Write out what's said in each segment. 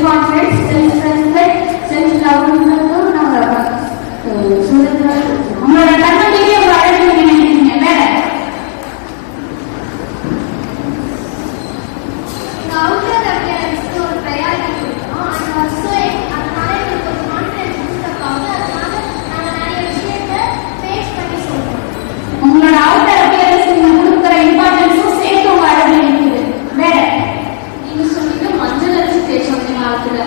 Self confidence, self respect, self லவ்ன்றது நம்ம சொல்லுறது. உங்களோட தன்னம்பிக்கையை ஒரு அழகு நினைக்கிறீங்க வேற உங்களோட அவுட்டர் அப்பியரன்ஸ் நீங்க கொடுக்குற இம்பார்ட்டன்ஸும் சேர்த்து உங்க அழகு நினைக்குது வேற. நீங்க சொன்னீங்க மஞ்சள் அரிசி தேய்ச்சோம் காலத்துல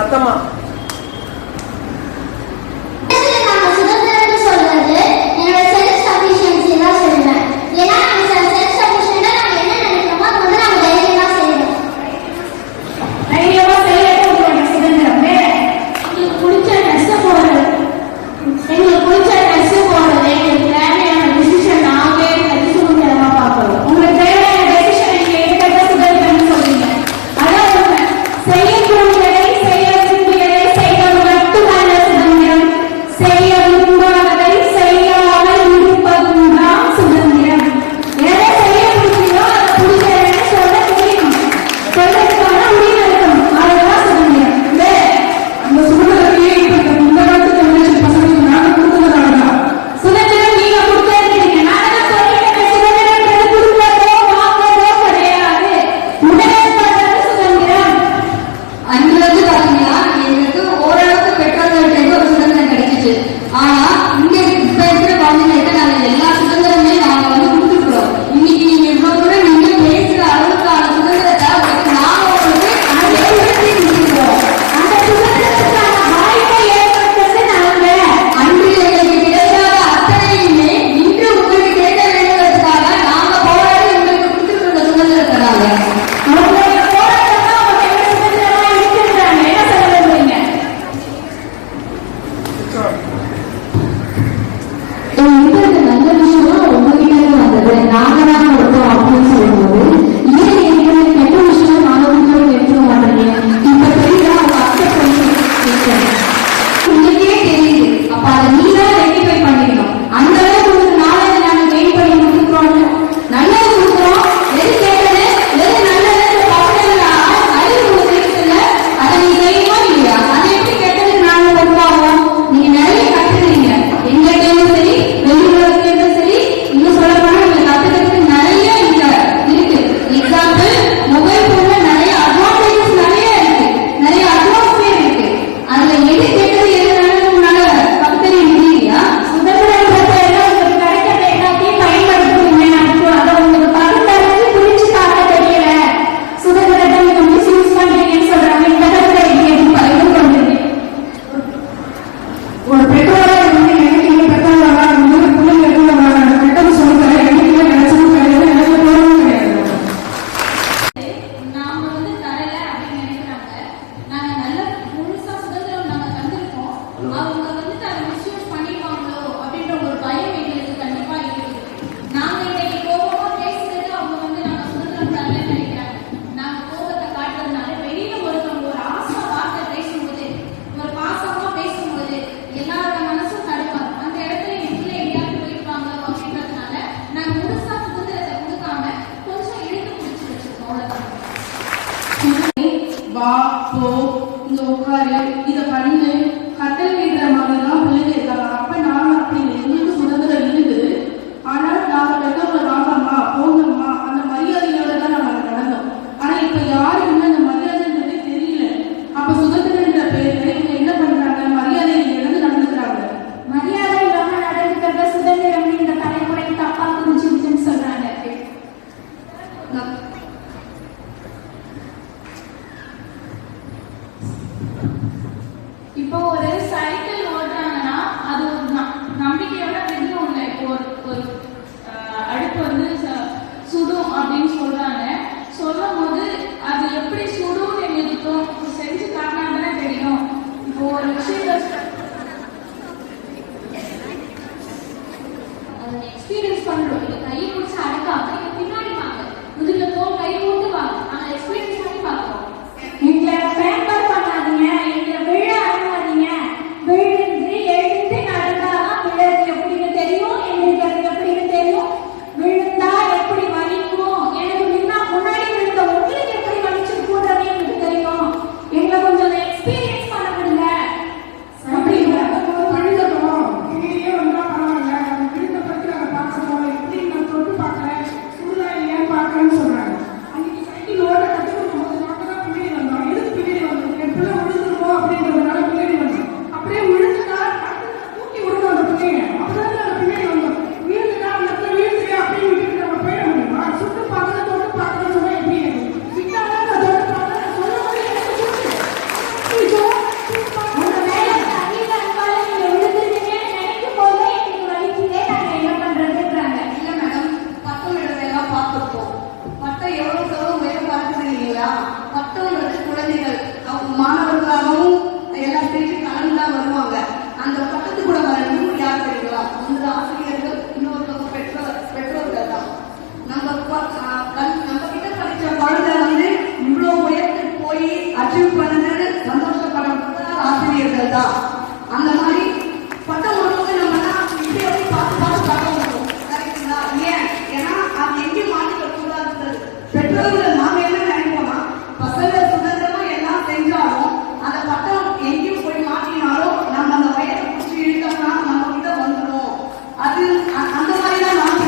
சத்தமா வா போ இங்க உட்காரு இதை பண்ணு கட்டல் கேட்கிற மாதிரிலாம் பிள்ளைங்க இருக்காங்க. அப்ப நாங்க அப்படி எங்களுக்கு சுதந்திரம் இருக்குது. ஆனால் நாங்க பெற்றவங்க வாங்கம்மா போங்கம்மா அந்த மரியாதையோட தான் நாங்க நடந்தோம். ஆனா இப்ப யாருக்குமே அந்த மரியாதைன்றதே தெரியல. அப்ப சுதந்திரன்ற பேர்ல இவங்க என்ன பண்றாங்க, மரியாதையை இழந்து நடந்துக்கிறாங்க. மரியாதை இல்லாம நடந்துக்கிறத சுதந்திரம் இந்த தலைமுறை தப்பா புரிஞ்சுக்கிட்டுன்னு சொல்றாங்க. இப்போ ஒரு சைக்கிள் ஓட்டுறாங்கன்னா அது ஒரு நம்பிக்கையோட விடணும் இல்லை. இப்போ ஒரு அடுப்பு வந்து சுடும் அப்படின்னு சொல்றாங்க. சொல்லும் போது அது எப்படி சுடும் எங்களுக்கு செஞ்சு காட்டினா தெரியும். இப்போ ஒரு விஷயத்த எக்ஸ்பீரியன்ஸ் பண்றோம். இதை கையை பிடிச்சி அடக்காம இதை பின்னாடி வாங்க, முதுகுல தோல் கை போட்டு வாங்க. நாங்கள் எக்ஸ்பீரியன்ஸ் பண்ணி பார்க்கிறோம். எங்களை பேம்பர் பண்ணாதீங்க, எங்களை இளைஞர்கள் தான். அந்த மாதிரி பட்டம் வரும்போது நம்ம இப்படி எப்படி பார்த்து பார்த்து பட்டம் வருவோம். கரெக்டுங்களா? ஏன்? ஏன்னா அது எங்கேயும் மாற்றிக்க கூடாது. பெற்றோர்கள் நாம என்ன நினைப்போம்னா பசங்க சுதந்திரமா எல்லாம் செஞ்சாலும் அந்த பட்டம் எங்கேயும் போய் மாற்றினாலும் நம்ம அந்த வயதை பிடிச்சி இழுத்தோம்னா நம்ம கிட்ட வந்துடும். அது அந்த மாதிரி தான் நான்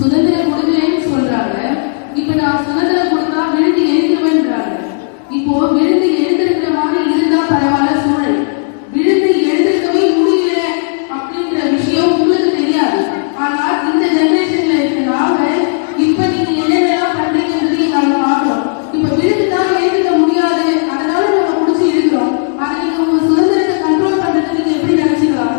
சுதந்திரம் கொடுக்கலன்னு சொல்றாங்க. இப்ப நான் சுதந்திரம் கொடுத்தா விழுந்து எழுந்துருவேன்றாங்க. இப்போ விழுந்து எழுந்திருக்கிற மாதிரி இருந்தா பரவாயில்ல சூழல், விழுந்து எழுந்திருக்கவே முடியல அப்படின்ற விஷயம் உங்களுக்கு தெரியாது. ஆனா இந்த ஜெனரேஷன்ல இருக்க நாங்க இப்ப நீங்க என்னென்னலாம் பண்றீங்கன்றதையும் நாங்க பார்க்கிறோம். இப்ப விழுந்துதான் எழுந்துக்க முடியாது, அதனால நம்ம முடிச்சு இருக்கிறோம். அதை நீங்க உங்க சுதந்திரத்தை கண்ட்ரோல் பண்றதுக்கு நீங்க எப்படி நினைச்சுக்கலாம்?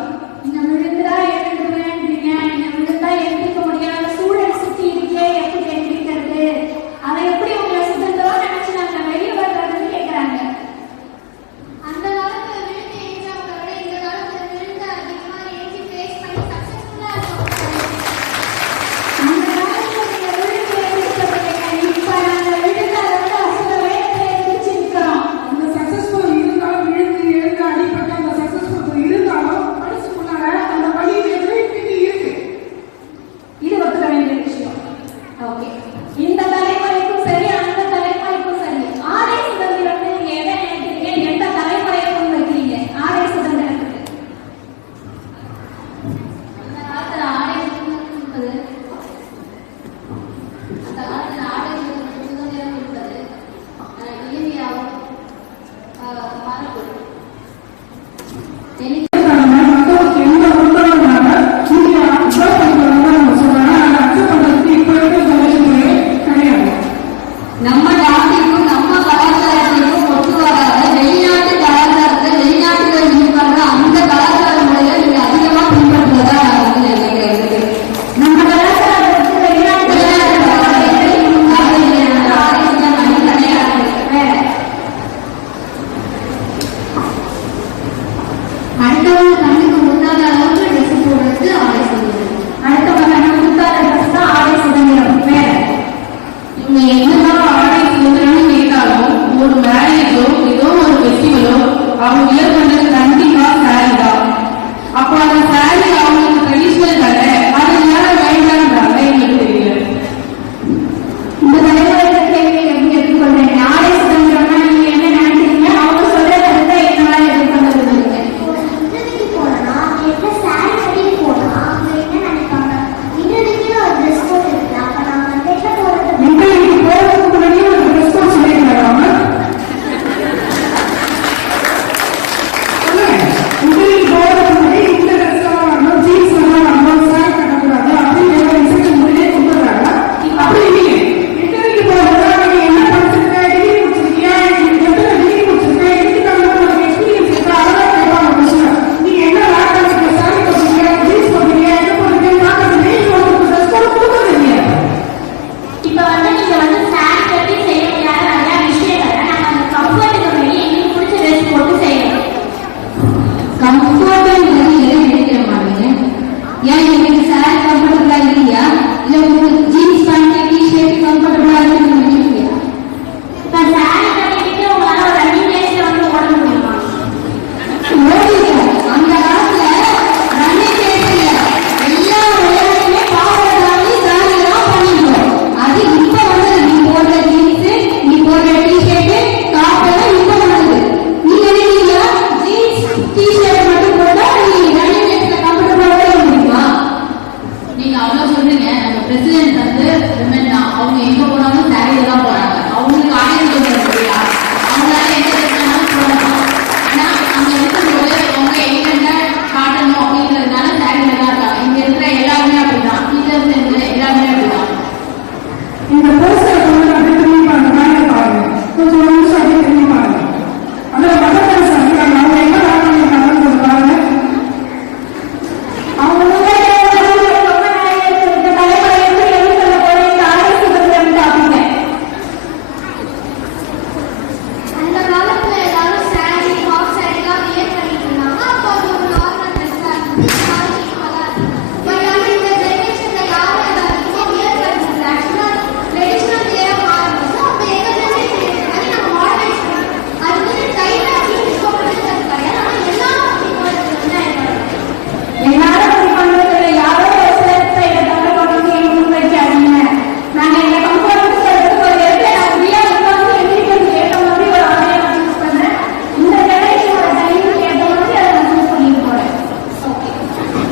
இந்த விழுந்தா எழுந்துருவேன்றீங்க, இந்த விழுந்தா எழுந்திருக்க முடியாத சூழல் சுத்தி இருக்கே, எப்படி எழுந்திருக்கிறது? அதை எப்படி உங்களை சுதந்திரம் நினைச்சு நாங்க வெளியே வர்றதுன்னு கேட்கறாங்க. அந்த காலத்துல விழுந்து எழுந்தவங்க விட இந்த காலத்துல விழுந்து அதிகமா எழுதி ஃபேஸ் பண்ணி சக்சஸ்ஃபுல்லா இருக்கும். அந்த காலத்துல நீங்க விழுந்து எழுந்திருக்கிறீங்க, இப்ப நாங்க விழுந்து அதை விட அசுர வேகத்துல எழுந்திருச்சு நிக்கிறோம். அந்த சக்சஸ்ஃபுல் இருந்தாலும் விழுந்து எழுந்து அடிப்பட்டு அந்த சக்சஸ்ஃபுல் இருந்தாலும் மனசுக்குள்ளார அந்த வழி இன்னைக்கு இருக்கு. இது ஒத்துக்க வேண்டிய விஷயம். ஓகே, இந்த தலைமுறைக்கும் சரி அந்த தலைமுறைக்கும் சரி ஆடை சுதந்திரத்தை நீங்க எதை நினைக்கிறீங்க? எந்த தலைமுறைக்கும் வைக்கிறீங்க ஆடை சுதந்திரத்துக்கு? அந்த காலத்துல ஆடை சுதந்திரம் என்பது எளிமையாகவும் மரபு மக்களுக்கு எந்த உத்தரவும் நீங்க அப்சர்வ் பண்ணிக்கிறதா நம்ம சொல்றாங்க. அதை அப்சர்வ் பண்றதுக்கு இப்ப இருக்க ஜெனரேஷன்லயே கிடையாது. நம்ம நாட்டுக்கும் நம்ம கலாச்சாரத்துக்கும் ஒத்து வராத வெளிநாட்டு கலாச்சாரத்தை வெளிநாட்டுல யூஸ் பண்ற அந்த கலாச்சார முறையை நீங்க அதிகமா பின்பற்றுறதா நான் வந்து நினைக்கிறேன். நம்ம கலாச்சாரத்துக்கு வெளிநாட்டு அடுத்தவங்க கண்ணுக்கு முன்னாத அளவுக்கு ட்ரெஸ் போடுறது ஆடை சுதந்திரம். அடுத்தவங்க நம்ம முத்தாத ட்ரெஸ் தான் ஆடை சுதந்திரம். வேற இவங்க என்னதான் ஆடை சுதந்திரம்னு கேட்டாலும் ஒரு மேரேஜோ ஏதோ ஒரு ஃபெஸ்டிவலோ அவங்க வியர் பண்றது கண்டிப்பா சாரி தான். அப்போ அந்த சாரி அவங்களுக்கு ட்ரெடிஷனல் தானே, அது ஏன் வேண்டாம்ன்றாங்க எங்களுக்கு தெரியல. இந்த தலைமுறை கேள்வி எப்படி எடுத்துக்கொள்றீங்க? ஆடை சுதந்திரம்னா நீங்க என்ன நினைக்கிறீங்க? அவங்க சொல்ற கருத்தை என்னால எதிர்கொள்வது இல்லை. இன்டர்வியூக்கு போனா என்ன சாரி கட்டிட்டு போனா அவங்க என்ன நினைப்பாங்க? இன்டர்வியூக்கு ஒரு ட்ரெஸ் கோட் இருக்கு, அப்ப நான் வந்து என்ன போறது? இன்டர்வியூக்கு போறதுக்கு முன்னாடி ஒரு ரெஸ்பான்ஸ் சொல்லியிருக்காங்க. இன்டர்வியூக்கு போறதுக்கு முன்னாடி இந்த ட்ரெஸ்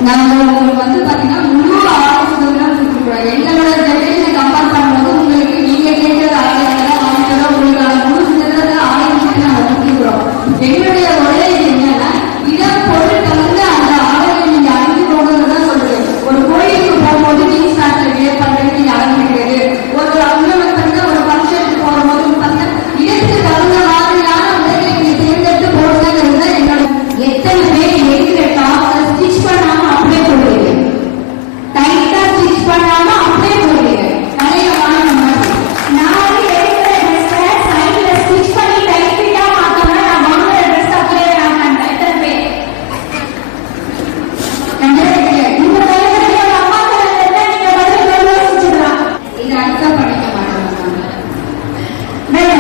நாங்க உங்களுக்கு வந்து பாத்தீங்கன்னா முழு ஆடை சுதந்திரம் கொடுத்துருக்கோம். எங்களோட ஜெனரேஷனை கம்பேர் பண்ணும்போது உங்களுக்கு நீங்க கேட்கிற ஆடைகளை வாங்கிக்கிறோம். உங்களுக்கான முழு சுதந்திரத்தை ஆடை விஷயத்தை நாங்க கொடுத்துருக்கிறோம். எங்களுடைய ஒரே இது என்னன்னா இடம் பொருள் கலந்து அந்த ஆடைகளை நீங்க அணிஞ்சுக்கோங்கன்னு தான் சொல்றேன். ஒரு கோயிலுக்கு போகும்போது ஜீன்ஸ் பேண்ட் வியர் பண்றது நீங்க அணிஞ்சிக்கிறது, ஒரு அங்க பார்த்தீங்கன்னா ஒரு ஃபங்க்ஷனுக்கு போகும்போது பார்த்தீங்கன்னா இடத்துக்கு தகுந்த மாதிரியான உடைகளை நீங்க தேர்ந்தெடுத்து போடுங்கிறது தான் என்னோட. எத்தனை பேர் எடுக்கிற டாப்ல ஸ்டிச் பண்ணாம அப்படியே போடுறீங்க, டைட்டா ஸ்டிச் பண்ணாம அப்படியே போடுறீங்க, கடையில வாங்கின மாதிரி. நான் வந்து எடுக்கிற ட்ரெஸ்ஸை சைட்ல ஸ்டிச் பண்ணி டைட் ஃபிட்டா மாத்தோம்னா நான் வாங்குற ட்ரெஸ் அப்படியே நான் பண்றேன். எத்தனை பேர் இந்த தலைமுறையில ஒரு அம்மா தலைமுறை நீங்க பதில் யோசிச்சுக்கலாம். இதை அக்செப்ட் பண்ணிக்க மாட்டாங்க. வேற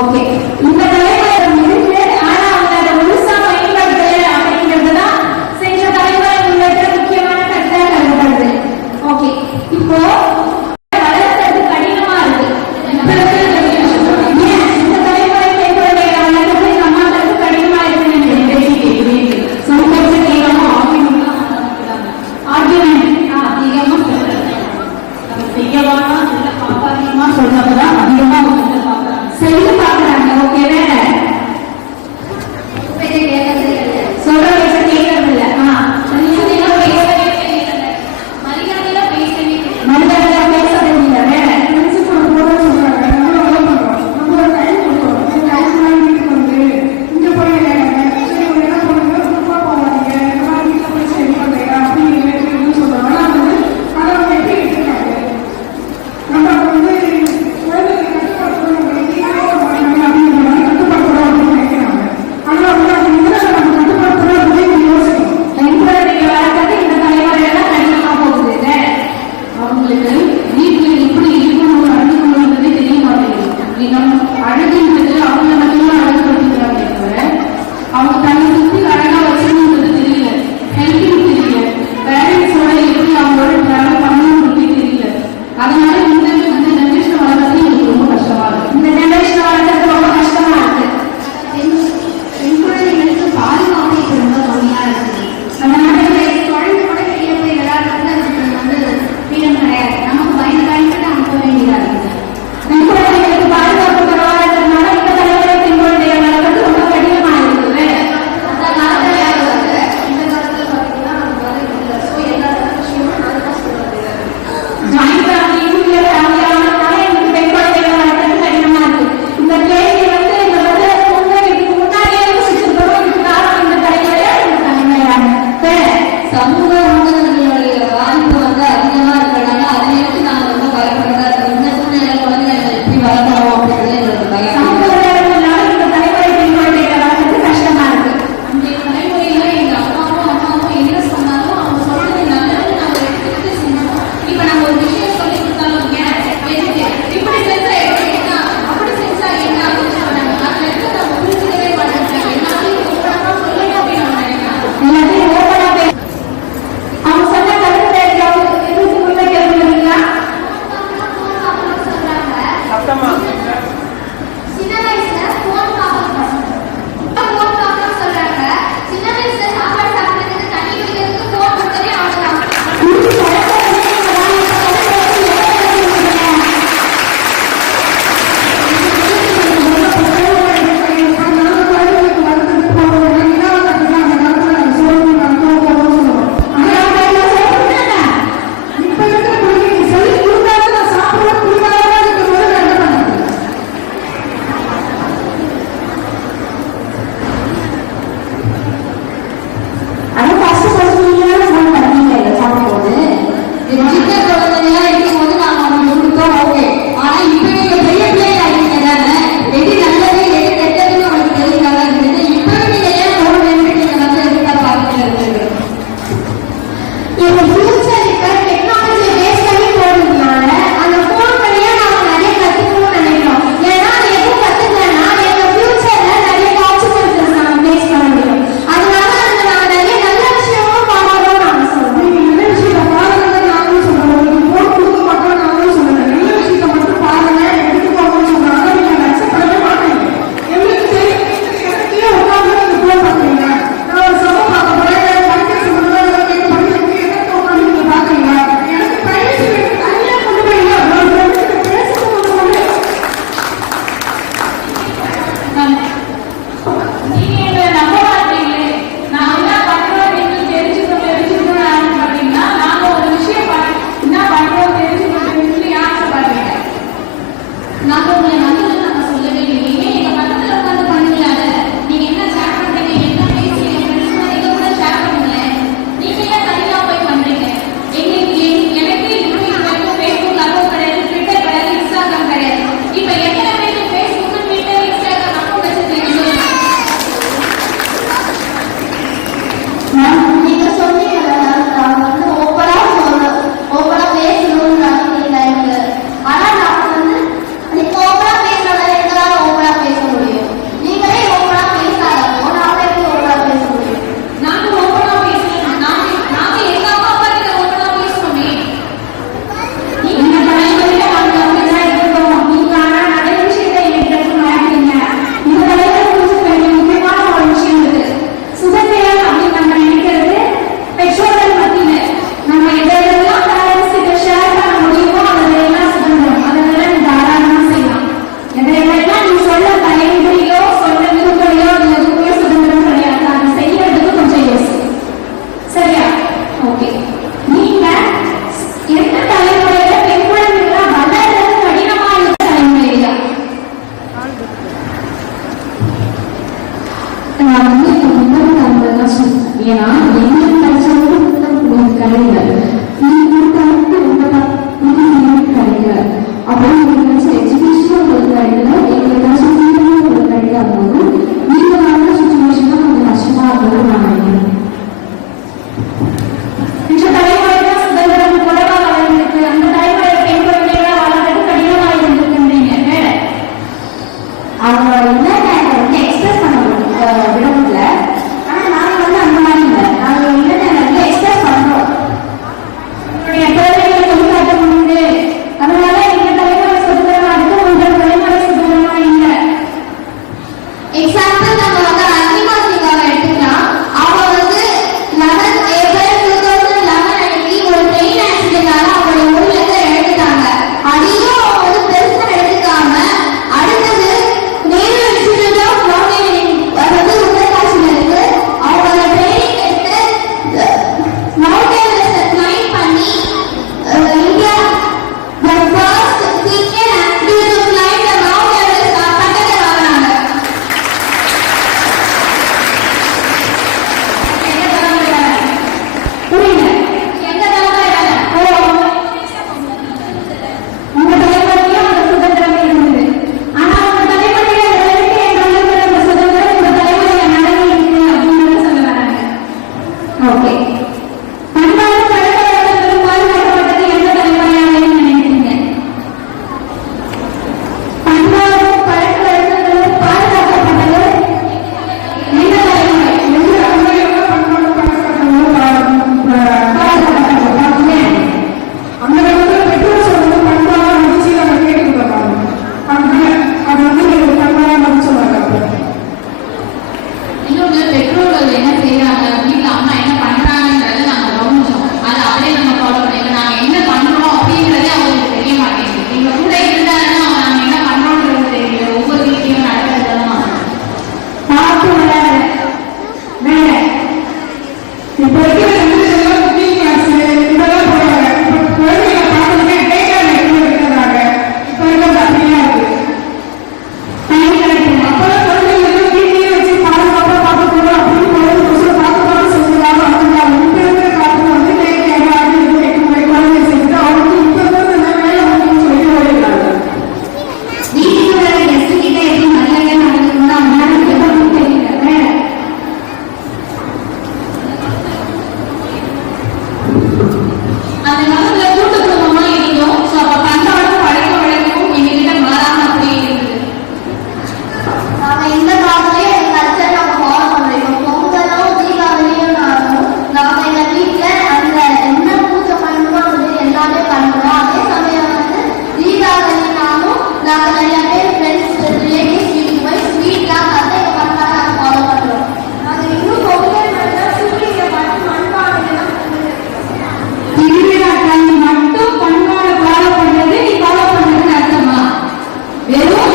ஓகே, இந்த தலைமுறை இருக்கு, ஆனா அவங்க அதை முழுசா பயன்படுத்தல அப்படிங்கிறதுதான் சென்ற தலைமுறை முன்னேற்ற முக்கியமான கருத்தா கருதப்படுது. ஓகே, இப்போ வளர்றது கடினமா இருக்கு. இப்ப இருக்கிற ஏன் இந்த தலைமுறை கேட்கறது வளர்றது நம்மளுக்கு கடினமா இருக்குன்னு பேசிட்டு சொந்தத்தை கேட்காம ஆர்குமெண்ட் அதிகமா சொல்றது, செய்யவானா இல்ல பாப்பாதிகமா சொல்றதுதான் அதிகமா அவங்க பார்க்கறாங்க, செய்து பார்க்கறாங்க. ஓகே, வேற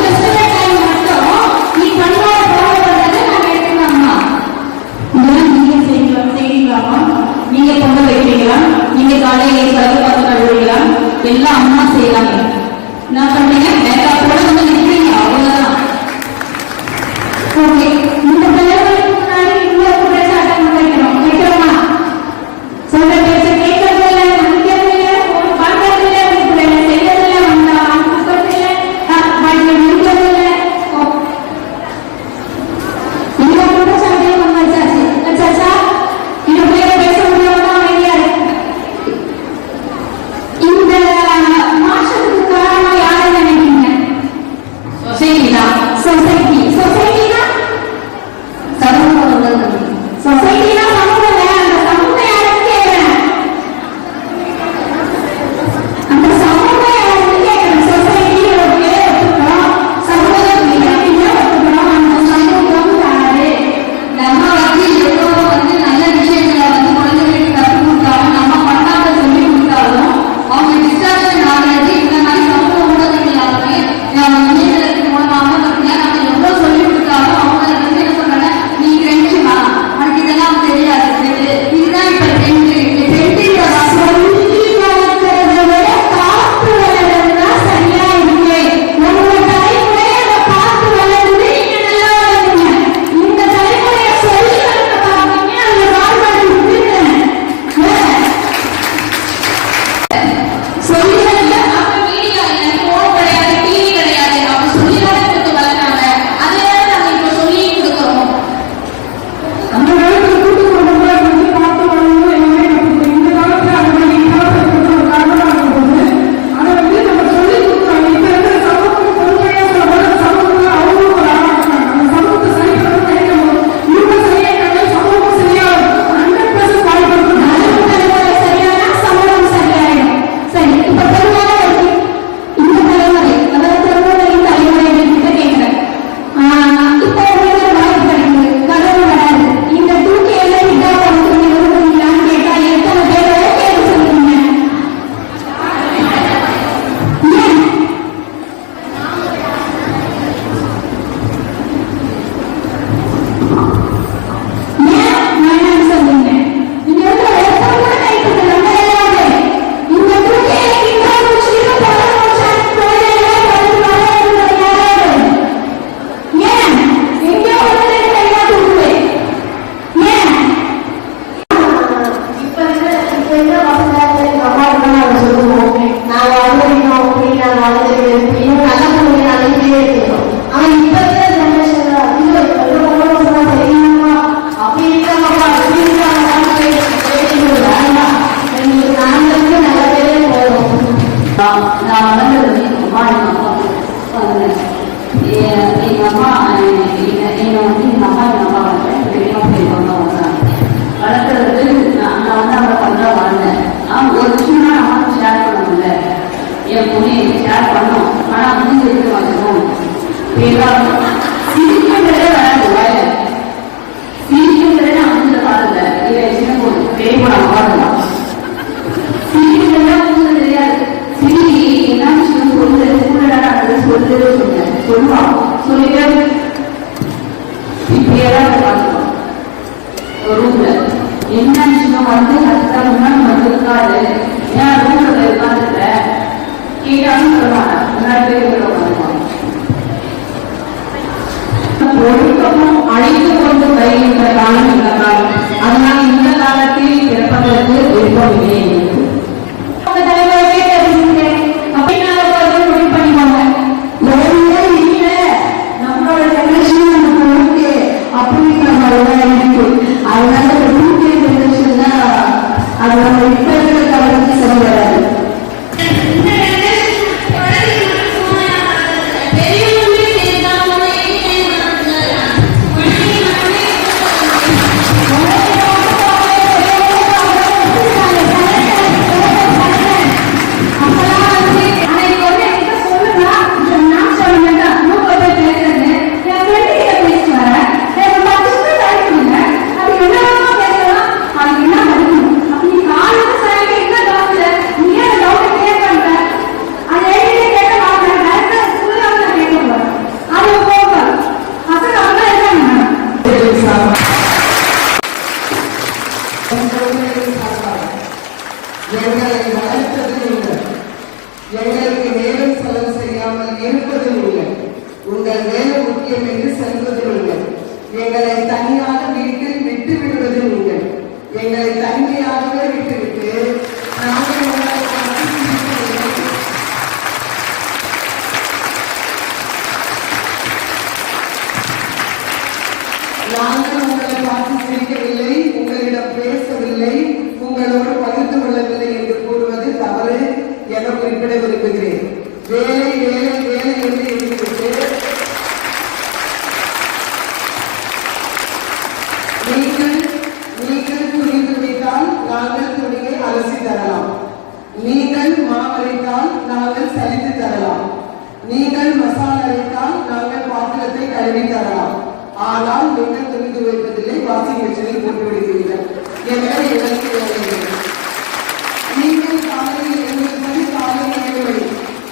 ஃபெஸ்டிவல் டைம் மட்டும் நீ பண்பாடு ஃபாலோ பண்றதை நாங்க எடுத்துக்கலாமா? இதெல்லாம் நீங்க செய்வீங்களாமா? நீங்க பொங்கல் வைக்கிறீங்களா? நீங்க காலையில சர்வ பார்த்து கழுவுறீங்களா? எல்லாம் அம்மா செய்யறாங்க. என்ன பண்றீங்க? மேக்கப்போட வந்து நிற்கிறீங்க, அவ்வளவுதான். ஓகே, இந்த தலைவருக்கு முன்னாடி இன்னொரு குற்றச்சாட்டை வைக்கிறோம். வைக்கிறோமா? சொல்ற பேச்ச கேட்கறது இல்லை, மதிக்கிறது இல்லை, ஒரு பார்க்கறது இல்லை, உங்களுக்கு வேலை செய்யறது இல்லை, வந்தா கொடுக்கறது இல்லை, வாழ்க்கை முடிக்கிறது இல்லை. இந்த குற்றச்சாட்டையும் நம்ம வச்சாச்சா? இன்னும் பேச முடியாம அமைதியா இருக்கு. இந்த மாற்றத்துக்கு காரணம் யாருன்னு நினைக்கிறீங்க? சொசைட்டி தான். சொசைட்டினா சமூகம் வந்து சொசைட்டினா சமூகம் அந்த சமூகம் யாருன்னு கேட்கிறேன். அந்த சமூகம் யாருன்னு கேட்கிறேன். சொசைட்டி ஒரு பேர் வச்சுக்கிறோம், சமூகம் இல்லைன்னா வச்சுக்கிறோம். அந்த சமூகம் யாரு? நம்ம வந்து எவ்வளோ வந்து நல்ல விஷயங்களை வந்து குழந்தைகளுக்கு கற்றுக் கொடுத்தாலும் நம்ம பண்ணாத சொல்லி கொடுத்தாலும் அவங்க டிஸ்ட்ராக்ஷன் ஆகிறது. இந்த மாதிரி சமூக ஊடகங்களாலுமே இணையதளத்தின் மூலமாக பார்த்தீங்கன்னா நம்ம எவ்வளோ சொல்லி கொடுத்தாலும் அவங்க வந்து என்ன சொல்றாங்க, நீ ஃப்ரெண்ட்ஷிப்பா உனக்கு இதெல்லாம் தெரியாது. இதுதான் இப்போ ட்ரெண்டு. ட்ரெண்டில் சொல்லி வளர்க்கறத விட பார்த்து வளர்றதுதான் சரியா இருக்கு. உங்க தலைமுறையை அதை பார்த்து வளர்ந்து நீங்க நல்லா வளருங்க. இந்த தலைமுறையை சொல்லி வளர்க்க பார்த்தீங்க, அந்த வாழ்வாடு விட்டுருங்க. சொல்லி வளர்க்க அப்ப மீடியா இல்லை, போன் கிடையாது, டிவி கிடையாது. அப்ப சொல்லி தான் கொடுத்து வளர்த்தாங்க. அதனால நம்ம இப்போ சொல்லி கொடுக்குறோம். அந்த காலத்துல கூட்டு குடும்பமா இருந்து பார்த்து வளர்ந்து எல்லாமே கற்றுக்கணும். இந்த காலத்துல அது மாதிரி காலத்துல ஒரு காரணமா இருக்கும்போது அதை வந்து நம்ம சொல்லி கொடுக்குறோம். இப்ப இருக்கிற சமூகம் பொறுமையா சொல்ல சமூகத்துல அவங்களும் ஒரு ஆளா இருக்காங்க. அந்த சமூகத்தை சரிப்படுத்த நினைக்கணும். இவங்க சரியாயிட்டாங்க, சமூகம் சரியா 100% பாதிக்கணும். நல்ல தலைமுறை சரியானா சமூகம் சரியாயிடும். சரி, இப்ப பொதுவான ஒரு இந்த தலைமுறை, அதாவது திருமணத்தின் தலைமுறை கிட்ட கேட்கிறேன். இப்ப உங்களுக்கு ஒரு வாய்ப்பு கிடைக்குது, கடவுள் வராது. இந்த 2K கிட்ட வந்து நீங்க விரும்புறீங்களான்னு கேட்டா எத்தனை பேர் ஓகேன்னு சொல்லுவீங்க? ஏன்? ஏன் வேணாம்னு சொல்றீங்க? இங்க இருக்கிற ஒருத்தர் கூட கைப்பற்ற நம்ம எல்லாரும் இந்த 2K கிட்ட முடிச்சுட்டு குழந்தைகளை படித்து வளர்றது யாராவது? ஏன்? எங்கேயோ ஒரு கையா தூக்குது. ஏன்? இப்ப இருக்கிற பசங்க அம்மா கிட்ட நாங்க சொல்லுவோம், நாங்க வளர்ந்துருக்கோம் அப்படின்னு நாங்க வளர்ந்துருக்கு இன்னும் நல்ல பொண்ணு நல்லதே இருக்கணும். ஆனா இப்ப இருக்கிற ஜெனரேஷன்ல ஐயோ ரொம்ப பசங்க தெரியுமா அப்படி இருக்காங்கப்பா அப்படி இருக்காங்க வேண்டாம், எங்களுக்கு நாங்களுக்கு நல்ல பேரே போதும். நான் வளர்ந்தது அம்மா எங்க அப்பா எங்க அம்மா என்னை வந்து எங்க அம்மா எங்க அப்பா வளர்த்தேன். பெரியம்மா பெரியம்மா வளர்த்தாங்க. வளர்க்கறது நான் வந்து அவளை பண்ண வளர்ந்தேன். ஒரு விஷயம்னா அம்மாவுக்கு ஷேர் பண்ண முடியல. என் பொண்ணு எனக்கு ஷேர் பண்ணோம், ஆனா முடிஞ்சு எடுத்து வச்சுக்கணும். சிரிக்கிறதே வராது வாயில. சிரிக்கிறதே நான் வந்து பாடல. இல்லை சின்ன பொண்ணு பெரியம்மா நான் பாடலாம். சிரிக்கிறதெல்லாம் உங்களுக்கு தெரியாது. சிரி என்ன விஷயம் சொல்லு, சொல்லுவான் சொல்லிட்டு இப்படியெல்லாம் பார்த்துக்கணும். ஒரு ரூம்ல என்ன விஷயம் வந்து அதுக்காக முன்னாடி வந்து இருக்காது. ஏன் ரூம்ல உட்காந்துருக்க கேட்டாலும் சொல்லுவாங்க. முன்னாடி போய் உட்காந்துருவாங்க. ஒழுக்கமும் அழைத்து கொண்டு வருகின்ற காலம் இந்த காலம். அதனால் இந்த காலத்தில் பிறப்பதற்கு விருப்பம் இல்லை. உங்க தலைமுறைக்கே தெரிஞ்சுக்கிறேன் அப்படின்னு முடிவு பண்ணிக்கோங்க. நம்மளோட ஜெனரேஷன் நமக்கு ஓகே அப்படிங்கிற மாதிரிதான் இருக்கு. அதனால ஒரு 2K ஜெனரேஷன் தான் அது நம்ம இப்ப இருக்கிற காலத்துக்கு சரி வராது. பெரியவங்களே முக்கியம் என்று சொல்வது நீங்கள். எங்களை தனியாக வீட்டில் விட்டு விடுவது நீங்கள். எங்களை தனிமையாகவே விட்டுவிட்டு நாங்கள் உங்களை பார்த்து சிரிக்கவில்லை, உங்களிடம் பேசவில்லை, உங்களோடு பகிர்ந்து கொள்ளவில்லை என்று கூறுவது தவறு என குறிப்பிட விரும்புகிறேன். வேலை வேலை வேலை என்று இருந்துவிட்டு நீங்கள் துணி துவைத்தால் நாங்கள் துணியை அலசி தரலாம். நீங்கள் மாவரைத்தால் நாங்கள் சலித்து தரலாம். நீங்கள் மசாலா அரைத்தால் நாங்கள் பாத்திரத்தை கழுவி தரலாம். ஆனால் நீங்கள் துணி துவைப்பதில்லை, வாஷிங் மிஷினில் போட்டு விடுகிறீர்கள். எனவே எனக்கு நீங்கள் காலையில் 7 மணி காலை 7 மணி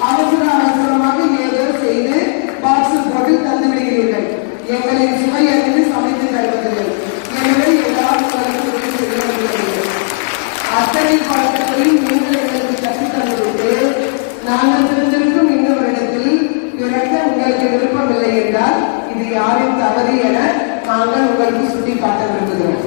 அவசரமாக ஏதோ செய்து பாக்ஸில் போட்டு தந்து விடுகிறீர்கள். எங்களின் சுவை அறிந்து சமைத்து தருவதில்லை. எனவே எல்லாரும் அத்தனை பழக்கத்தையும் நீங்கள் எங்களுக்கு கற்றுத் தந்துவிட்டு நாங்கள் திருந்திருக்கும் இன்னொரு இடத்தில் இறக்க உங்களுக்கு விருப்பமில்லை என்றால் இது யாரின் தவறு என நாங்கள் உங்களுக்கு சுட்டி காட்ட விரும்புகிறோம்.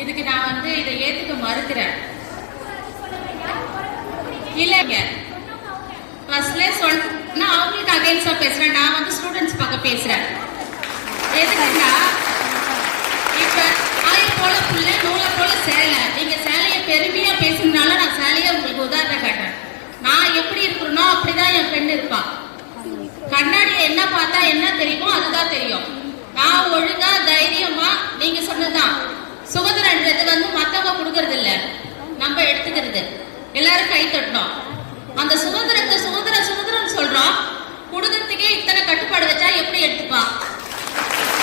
இதுக்கு நான் இதை ஏத்துக்க மறுக்கிறேன். இல்லைங்க, ஃபர்ஸ்ட்ல சொன்னா அவங்களுக்கு அகைன்ஸ்டா பேசுறேன். நான் ஸ்டூடெண்ட்ஸ் பக்கம் பேசுறேன். எதுக்குன்னா இப்ப ஆய போல புள்ள நூலை போல சேலை, நீங்க சேலையை பெருமையா பேசுறதுனால நான் சேலையை உங்களுக்கு உதாரணம் காட்டுறேன். நான் எப்படி இருக்கிறனோ அப்படிதான் என் பெண் இருப்பா. கண்ணாடியை என்ன பார்த்தா என்ன தெரியுமோ அதுதான் தெரியும். நான் ஒழுங்கா தைரியமா நீங்க சொன்னதுதான் சுதந்திரன்றது மத்தவங்க கொடுக்கறது இல்ல, நம்ம எடுத்துக்கிறது. எல்லாரும் கை தட்டணும். அந்த சுதந்திரத்தை சுதந்திரம் சுதந்திரம் சொல்றோம், கொடுக்கறதுக்கே இத்தனை கட்டுப்பாடு வச்சா எப்படி எடுத்துப்பா?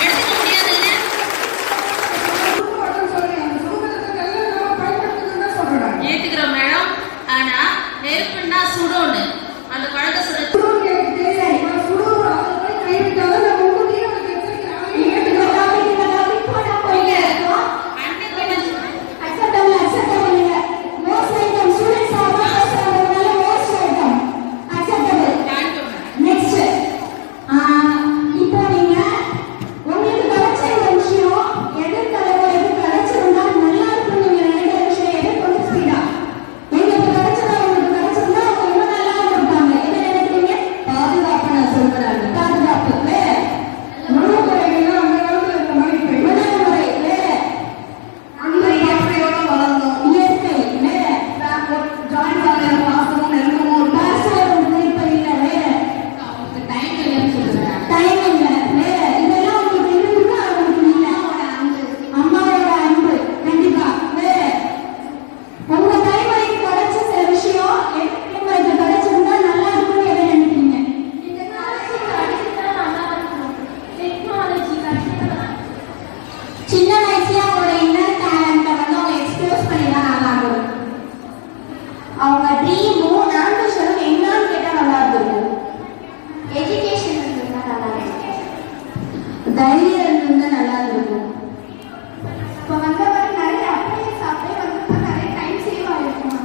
எடுத்துக்க முடியாது இல்ல. ஏத்துக்கிறோம் மேடம். ஆனா நெருப்புன்னா சுடோன்னு அந்த குழந்தை சுட இப்போ தைரியம் இருந்திருந்தா நல்லா இருந்திருக்கும். இப்போ வந்த மாதிரி நிறைய அப்படியே சாப்பிட்டு வந்து நிறைய டைம் சேவ் ஆயிருக்கும்.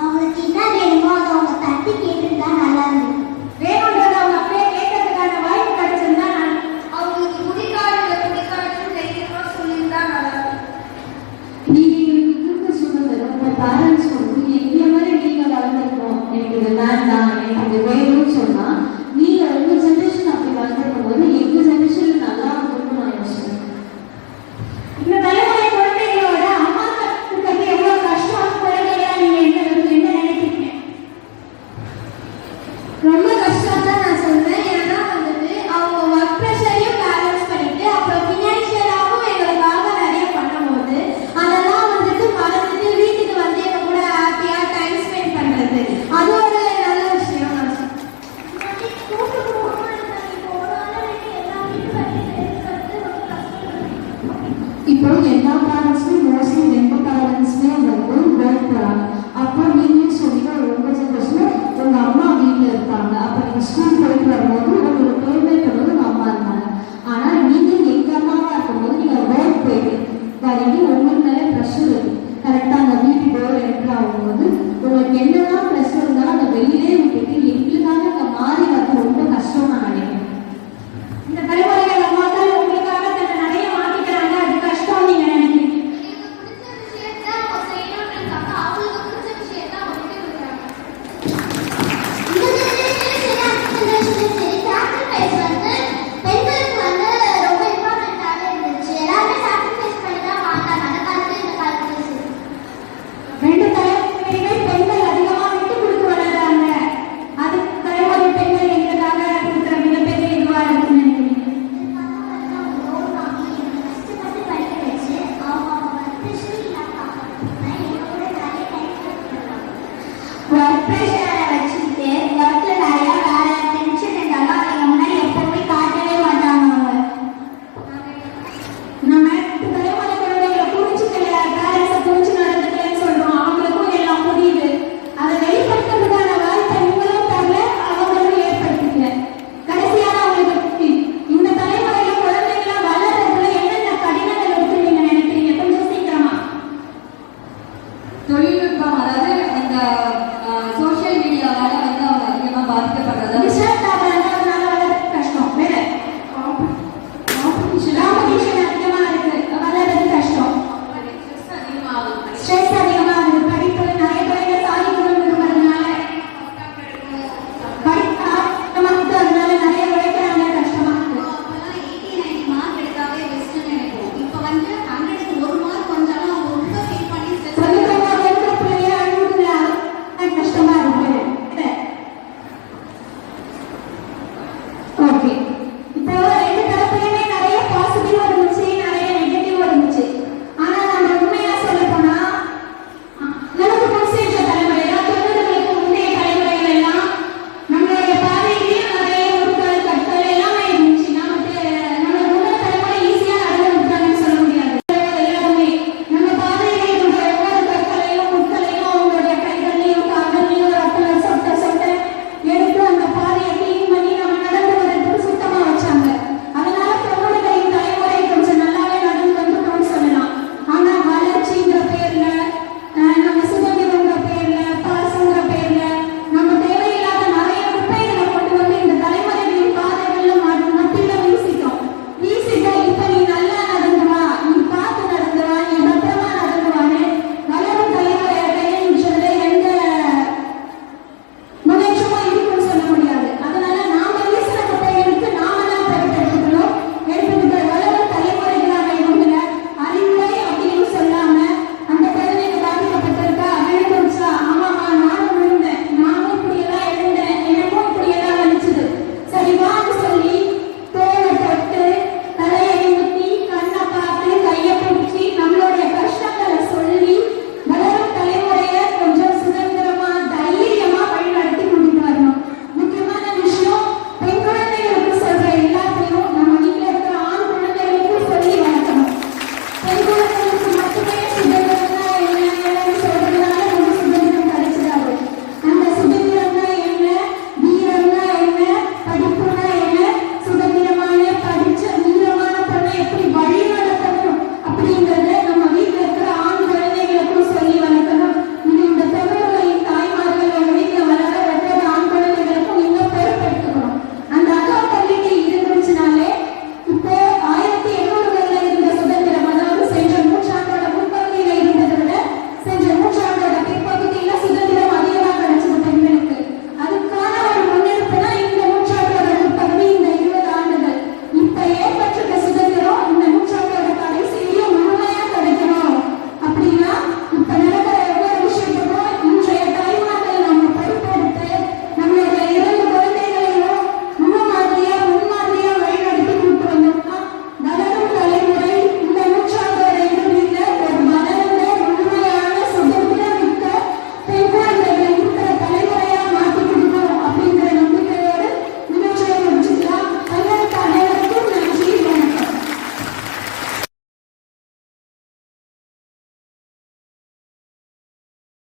அவங்களுக்கு என்ன வேணுமோ அதை அவங்க தட்டி கேட்டுருந்தா நல்லா இருந்தது. வேணுன்றதை அவங்க அப்படியே கேட்கறதுக்கான வாய்ப்பு கிடைச்சிருந்தா அவங்களுக்கு குடிக்காரங்க குடிக்காரன்னு தைரியமா சொல்லியிருந்தா நல்லா இருக்கும். நீங்க எங்களுக்கு கொடுத்த சுதந்திரம் உங்க பேரண்ட்ஸ் வந்து எங்களை மாதிரி நீங்க வளர்ந்துருக்கணும், எனக்கு இது வேண்டாம் எனக்கு இது வேணும்னு சொன்னா நீங்க உங்க ஜென்ரேஷன் அப்படி வளர்ந்துருக்கும் போது எங்க ஜென்ரேஷன் நல்லா இருக்கும்னு நான் யோசிச்சேன். இந்த தலைமுறை குழந்தைகளோட அம்மா இருக்கிறது எவ்வளவு கஷ்டம் குழந்தைகளா நீங்க என்ன நினைக்கிறீங்க? ரொம்ப கஷ்டம் தான் நான் சொல்றேன். ஏன்னா வந்துட்டு அவங்க ஒர்க் ப்ரெஷரையும் பேலன்ஸ் பண்ணிட்டு அப்புறம் ஃபினான்ஷியலாகவும் எங்களுக்காக நிறைய பண்ணும்போது அதெல்லாம் வந்துட்டு மறந்துட்டு வீட்டுக்கு வந்து எங்க கூட ஹாப்பியா டைம் ஸ்பெண்ட் பண்றது அது ஒரு நல்ல விஷயம். நான் இப்போ எல்லா பேரண்ட்ஸுமே மோஸ்ட்லி 2 பேரண்ட்ஸுமே வந்து ஒர்க் போகிறாங்க. அப்போ நீங்களே சொன்னீங்க உங்க ஜென்ரேஷன்ல உங்க அம்மா வீட்டில் இருப்பாங்க. அப்போ நீங்க ஸ்கூல் போயிட்டு வரும்போது